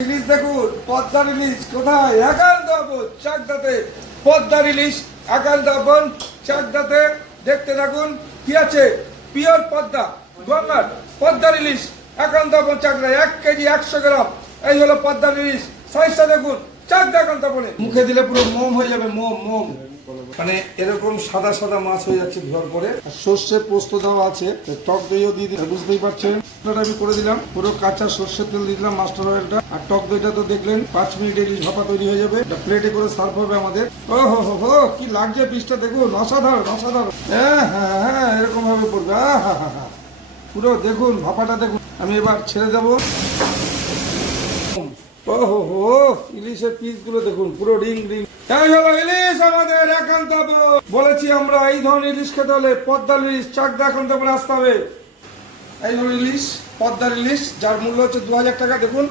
ইলিশ দেখুন, পদ্মার ইলিশ কোথায়? একান্ত আপন চাকদাতে। পদ্মার ইলিশ একান্ত আপন চাকদাতে। দেখতে থাকুন কি আছে, পিওর পদ্মা গঙ্গার পদ্মার ইলিশ একান্ত আপন চাকদা। 1 কেজি 100 গ্রাম। এই হলো পদ্মার ইলিশ, সাইজটা দেখুন, চাকদা একান্ত আপনে। মুখে দিলে পুরো মোম হয়ে যাবে, মোম মোম। মানে এরকম সাদা সাদা মাছ হয়ে যাচ্ছে ধোয়ার পরে। সর্ষে পোস্ত দেওয়া আছে, টক দইও দিয়ে দিতে বুঝতেই পারছেন। আমি করে দিলাম পুরো কাঁচা সর্ষের তেল দিয়ে দিলাম, মাস্টার অয়েলটা। আর টক দইটা তো দেখলেন 5 মিনিটে ইলিশ ভাপা তৈরি হয়ে যাবে। প্লেটে করে সার্ভ হবে আমাদের। ও হো হো হো, কি লাগছে পিসটা দেখুন, অসাধারণ অসাধারণ। হ্যাঁ হ্যাঁ হ্যাঁ, এরকম ভাবে পড়বে। হ্যাঁ হ্যাঁ হ্যাঁ, পুরো দেখুন ভাপাটা দেখুন। আমি এবার ছেড়ে দেবো। ও হো হো, ইলিশের পিস গুলো দেখুন, পুরো রিং রিং। এই হলো ইলিশ আমাদের একান্ত আপন। বলেছি আমরা এই ধরনের ইলিশ খেতে হলে পদ্মার ইলিশ চাকদা একান্ত আপনে আসতে হবে। এই হলো ইলিশ, পদ্মার ইলিশ, যার মূল্য হচ্ছে 2000 টাকা। দেখুন